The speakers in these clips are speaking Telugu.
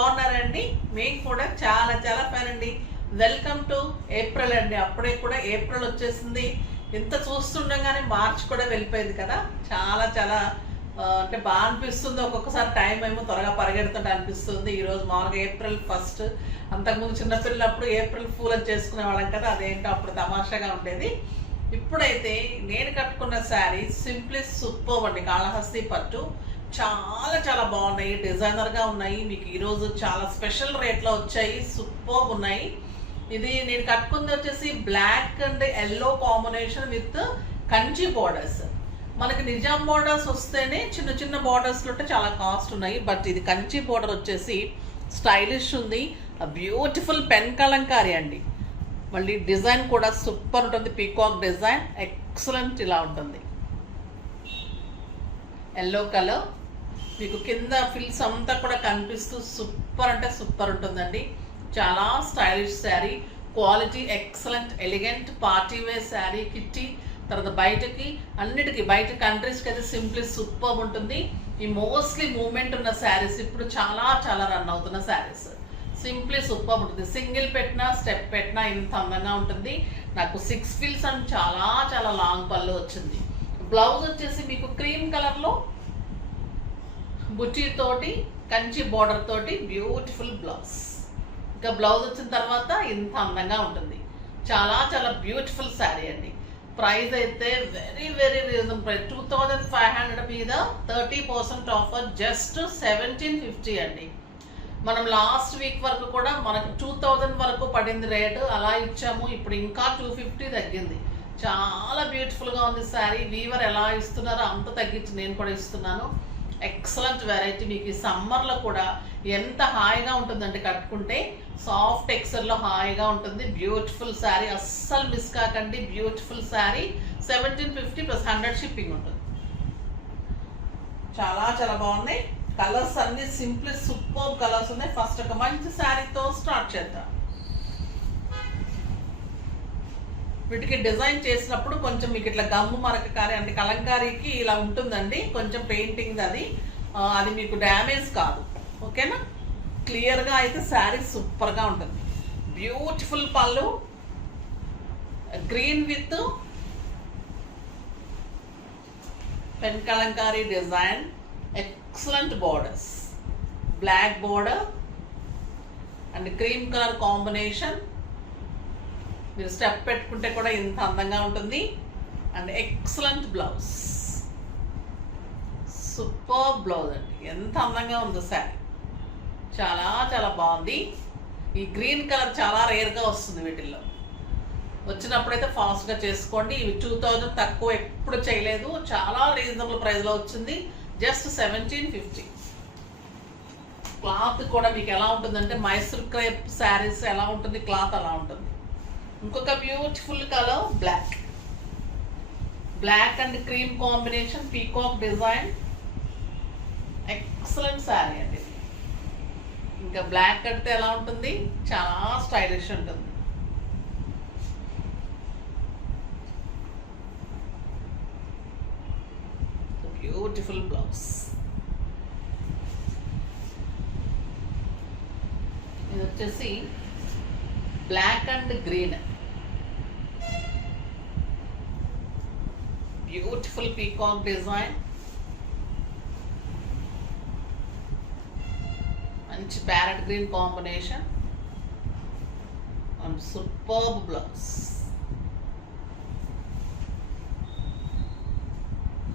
బాగున్నారండి? మీకు కూడా చాలా చాలా ఫైన్ అండి. వెల్కమ్ టు ఏప్రిల్ అండి. అప్పుడే కూడా ఏప్రిల్ వచ్చేసింది. ఇంత చూస్తుండగానే మార్చ్ కూడా వెళ్ళిపోయింది కదా. చాలా చాలా అంటే బాగా అనిపిస్తుంది. ఒక్కొక్కసారి టైం ఏమో త్వరగా పరిగెడుతుంటే అనిపిస్తుంది. ఈరోజు మామూలుగా ఏప్రిల్ 1. అంతకుముందు చిన్నపిల్లప్పుడు ఏప్రిల్ ఫూల్ అని చేసుకునే వాళ్ళం కదా. అదేంటో అప్పుడు తమాషాగా ఉండేది. ఇప్పుడైతే నేను కట్టుకున్న శారీ సింప్లీ సూపర్ అండి. కాళహస్తి పట్టు చాలా చాలా బాగున్నాయి, డిజైనర్గా ఉన్నాయి. మీకు ఈరోజు చాలా స్పెషల్ రేట్లో వచ్చాయి, సూపర్ ఉన్నాయి. ఇది నేను కట్టుకుంది వచ్చేసి black and yellow combination with Kanchi borders. మనకి నిజాం బోర్డర్స్ వస్తేనే చిన్న చిన్న బోర్డర్స్ ఉంటే చాలా కాస్ట్ ఉన్నాయి. బట్ ఇది కంచి బోర్డర్ వచ్చేసి స్టైలిష్ ఉంది. బ్యూటిఫుల్ పెన్ కలంకారీ అండి. మళ్ళీ డిజైన్ కూడా సూపర్ ఉంటుంది. పీకాక్ డిజైన్ ఎక్సలెంట్ ఇలా ఉంటుంది. ఎల్లో కలర్ మీకు కింద ఫిల్స్ అంతా కూడా కనిపిస్తూ సూపర్ అంటే సూపర్ ఉంటుందండి. చాలా stylish sari, quality excellent, elegant party wear sari. Kitty తర్వాత బయటకి అన్నిటికీ బయట కంట్రీస్కి అయితే సింప్లీ సూపర్ ఉంటుంది. ఈ మోస్ట్లీ మూమెంట్ ఉన్న శారీస్ ఇప్పుడు చాలా చాలా రన్ అవుతున్న శారీస్. సింప్లీ సూపర్ ఉంటుంది. సింగిల్ పెట్టినా స్టెప్ పెట్టినా ఇంత అందంగా ఉంటుంది. నాకు 6 ఫిల్స్ అండ్ చాలా చాలా లాంగ్ పళ్ళు వచ్చింది. బ్లౌజ్ వచ్చేసి మీకు క్రీమ్ కలర్లో బుట్టి తోటి కంచి బోర్డర్ తోటి బ్యూటిఫుల్ బ్లౌజ్. ఇంకా బ్లౌజ్ వచ్చిన తర్వాత ఇంత అందంగా ఉంటుంది. చాలా చాలా బ్యూటిఫుల్ శారీ అండి. ప్రైస్ అయితే వెరీ వెరీ రీజనబుల్ ప్రైస్. 2500 మీద 30% ఆఫర్, జస్ట్ 1750 అండి. మనం లాస్ట్ వీక్ వరకు కూడా మనకు 2000 వరకు పడింది రేటు, అలా ఇచ్చాము. ఇప్పుడు ఇంకా 250 తగ్గింది. చాలా బ్యూటిఫుల్గా ఉంది శారీ. వీవర్ ఎలా ఇస్తున్నారో అంత తగ్గించి నేను కూడా ఇస్తున్నాను. Excellent variety. మీకు ఈ సమ్మర్లో కూడా ఎంత హాయిగా ఉంటుందంటే కట్టుకుంటే. సాఫ్ట్ టెక్స్చర్లో హాయిగా ఉంటుంది. బ్యూటిఫుల్ శారీ, అస్సలు మిస్ కాకండి. బ్యూటిఫుల్ శారీ 1750 + 100 షిప్పింగ్ ఉంటుంది. చాలా చాలా బాగున్నాయి. కలర్స్ అన్ని సింప్లీ సూపర్ కలర్స్ ఉన్నాయి. ఫస్ట్ ఒక మంచి శారీతో స్టార్ట్ చేద్దాం. వీటికి డిజైన్ చేసినప్పుడు కొంచెం మీకు ఇట్లా గమ్ము మరకకారి అంటే కలంకారీకి ఇలా ఉంటుందండి. కొంచెం పెయింటింగ్ అది మీకు డ్యామేజ్ కాదు. ఓకేనా? క్లియర్గా అయితే శారీ సూపర్గా ఉంటుంది. Beautiful pallu, green with pen kalamkari design, excellent borders, black border and cream colour combination. మీరు స్టెప్ పెట్టుకుంటే కూడా ఇంత అందంగా ఉంటుంది. And excellent blouse, super blouse అండి. ఎంత అందంగా ఉందో శారీ, చాలా చాలా బాగుంది. ఈ గ్రీన్ కలర్ చాలా రేర్గా వస్తుంది వీటిల్లో. వచ్చినప్పుడైతే ఫాస్ట్గా చేసుకోండి. ఇవి 2000 తక్కువ ఎప్పుడు చేయలేదు. చాలా రీజనబుల్ ప్రైస్లో వచ్చింది. జస్ట్ 1750. క్లాత్ కూడా మీకు ఎలా ఉంటుందంటే మైసూర్ క్రేప్ శారీస్ ఎలా ఉంటుంది క్లాత్ అలా ఉంటుంది. ఇంకొక beautiful colour black, black and cream combination, peacock design, excellent sari అండి. ఇంకా బ్లాక్ కడితే ఎలా ఉంటుంది, చాలా స్టైలిష్ ఉంటుంది. Beautiful blouse. ఇది వచ్చేసి black and green, beautiful peacock design, మంచి parrot green combination and superb blouse.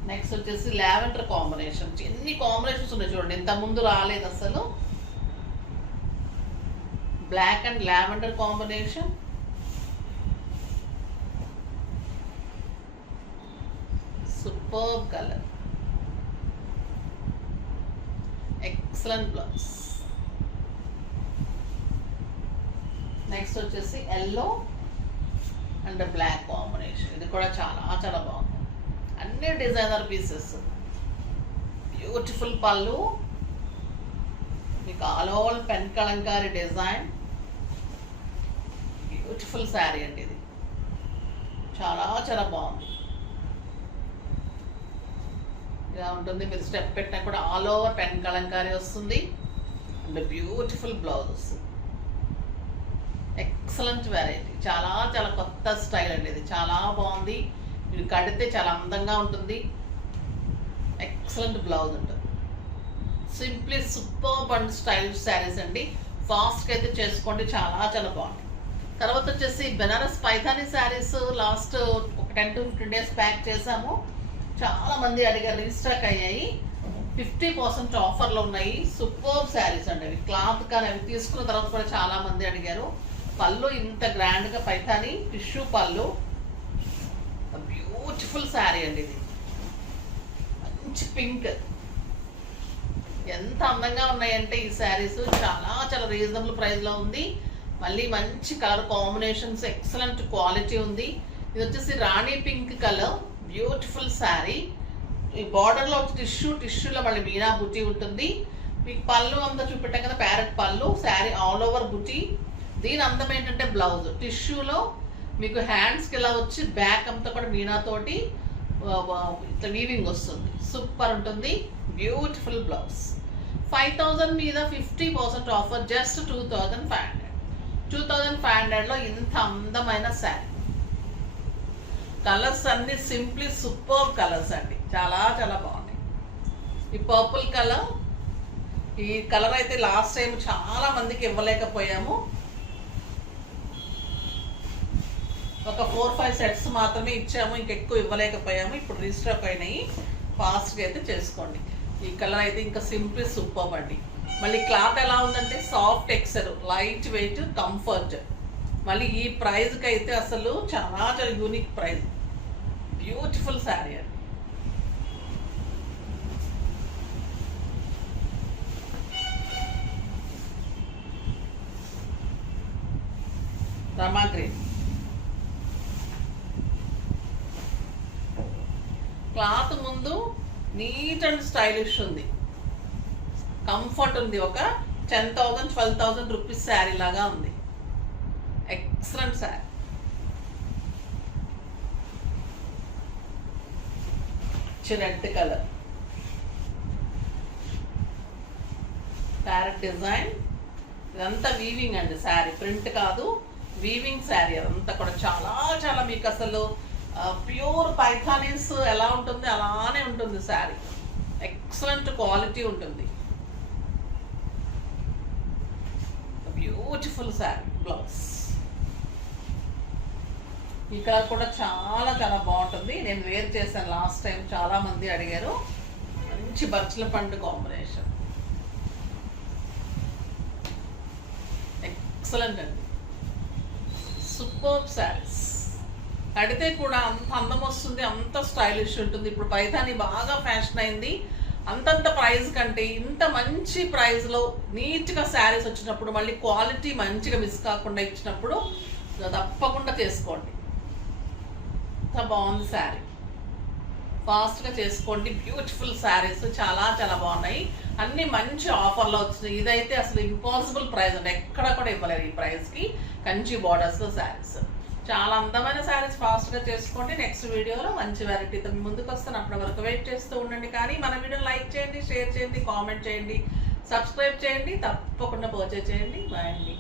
Next వచ్చేసి లావెండర్ కాంబినేషన్. ఎన్ని కాంబినేషన్స్ ఉన్నాయి చూడండి, ఇంత ముందు రాలేదు అసలు. Black and lavender combination, superb colour, excellent blouse. Next వచ్చేసి ఎల్లో అండ్ బ్లాక్ కాంబినేషన్. ఇది కూడా చాలా చాలా బాగుంది. అన్ని డిజైనర్ పీసెస్. బ్యూటిఫుల్ పళ్ళు, మీకు all over pen kalamkari design. Beautiful sari అండి. ఇది చాలా చాలా బాగుంది. ఇలా ఉంటుంది. మీరు స్టెప్ పెట్టినా కూడా ఆల్ ఓవర్ పెన్ కలంకారీ వస్తుంది. And beautiful blouses. Excellent variety, చాలా చాలా కొత్త స్టైల్ అండి ఇది, చాలా బాగుంది. ఇది కడితే చాలా అందంగా ఉంటుంది. ఎక్సలెంట్ బ్లౌజ్ ఉంటుంది. Simply super and stylish saris అండి. ఫాస్ట్గా అయితే చేసుకోండి, చాలా చాలా బాగుంది. తర్వాత వచ్చేసి బెనారస్ పైథానీ శారీస్ లాస్ట్ ఒక 10 to 15 days ప్యాక్ చేసాము. చాలా మంది అడిగారు, రీస్టాక్ అయ్యాయి. 50% ఆఫర్లో ఉన్నాయి. సూపర్ శారీస్ అండి అవి. క్లాత్ కానీ అవి తీసుకున్న తర్వాత కూడా చాలా మంది అడిగారు. పళ్ళు ఇంత గ్రాండ్గా పైథానీ టిష్యూ పళ్ళు, బ్యూటిఫుల్ శారీ అండి ఇది. మంచి పింక్, ఎంత అందంగా ఉన్నాయంటే ఈ శారీస్. చాలా చాలా రీజనబుల్ ప్రైస్లో ఉంది. మళ్ళీ మంచి కలర్ కాంబినేషన్స్, ఎక్సలెంట్ క్వాలిటీ ఉంది. ఇది వచ్చేసి రాణి పింక్ కలర్, బ్యూటిఫుల్ శారీ. ఈ బార్డర్లో టిష్యూలో మళ్ళీ మీనా బుటీ ఉంటుంది. మీకు పళ్ళు అంతా చూపెట్టాం కదా, ప్యారెట్ పళ్ళు. శారీ ఆల్ ఓవర్ బుటీ. దీని అందం ఏంటంటే బ్లౌజ్ టిష్యూలో మీకు హ్యాండ్స్కి ఇలా వచ్చి బ్యాక్ అంతా కూడా మీనాతోటి ఇట్లా వీవింగ్ వస్తుంది. సూపర్ ఉంటుంది. Beautiful blouse. 5000 మీద 50% ఆఫర్, జస్ట్ 2500. 2500లో ఇంత అందమైన శారీ. కలర్స్ అన్ని సింప్లీ సూపర్ కలర్స్ అండి, చాలా చాలా బాగున్నాయి. ఈ పర్పుల్ కలర్, ఈ కలర్ అయితే లాస్ట్ టైం చాలా మందికి ఇవ్వలేకపోయాము. ఒక 4-5 సెట్స్ మాత్రమే ఇచ్చాము, ఇంకెక్కువ ఇవ్వలేకపోయాము. ఇప్పుడు రీస్టాక్ అయినాయి. ఫాస్ట్గా అయితే చేసుకోండి. ఈ కలర్ అయితే ఇంకా సింప్లీ సూపర్ అండి. మళ్ళీ క్లాత్ ఎలా ఉందంటే soft texture, light weight, comfort. మళ్ళీ ఈ ప్రైస్కి అయితే అసలు చాలా చాలా యూనిక్ ప్రైస్. బ్యూటిఫుల్ శారీ అండి. రమా గ్రీన్ క్లాత్ ముందు నీట్ అండ్ స్టైలిష్ ఉంది, కంఫర్ట్ ఉంది. ఒక 10,000-12,000 రూపీస్ శారీ లాగా ఉంది. Excellent sari. Red colour, parrot design. ఇదంతా వీవింగ్ అండి శారీ, ప్రింట్ కాదు, వీవింగ్ శారీ. అదంతా కూడా చాలా చాలా మీకు అసలు ప్యూర్ పైథానీస్ ఎలా ఉంటుంది అలానే ఉంటుంది శారీ. ఎక్సలెంట్ క్వాలిటీ ఉంటుంది. బ్యూటిఫుల్ శారీ. బ్లౌజ్ ఈ కలర్ కూడా చాలా చాలా బాగుంటుంది. నేను వేర్ చేశాను లాస్ట్ టైం, చాలా మంది అడిగారు. మంచి బర్చిల పండు కాంబినేషన్, ఎక్సలెంట్ అండి. సూపర్ శారీస్. కడితే కూడా అంత అందం వస్తుంది, అంత స్టైలిష్ ఉంటుంది. ఇప్పుడు పైథానీ బాగా ఫ్యాషన్ అయింది. అంతంత ప్రైస్ కంటే ఇంత మంచి ప్రైస్లో నీట్గా శారీస్ వచ్చినప్పుడు, మళ్ళీ క్వాలిటీ మంచిగా మిస్ కాకుండా ఇచ్చినప్పుడు తప్పకుండా చేసుకోండి. అంత బాగుంది శారీ, ఫాస్ట్గా చేసుకోండి. బ్యూటిఫుల్ శారీస్ చాలా చాలా బాగున్నాయి. అన్నీ మంచి ఆఫర్లో వచ్చినాయి. ఇదైతే అసలు ఇంపాసిబుల్ ప్రైస్ అండి, ఎక్కడ కూడా ఇవ్వలేదు ఈ ప్రైస్కి. కంచి బార్డర్స్లో శారీస్, చాలా అందమైన శారీస్. ఫాస్ట్గా చేసుకోండి. నెక్స్ట్ వీడియోలో మంచి వెరైటీతో మీ ముందుకు వస్తాను. అప్పటి వరకు వెయిట్ చేస్తూ ఉండండి. కానీ మన వీడియోని లైక్ చేయండి, షేర్ చేయండి, కామెంట్ చేయండి, సబ్స్క్రైబ్ చేయండి, తప్పకుండా పర్చేజ్ చేయండి. బాయ్ అండి.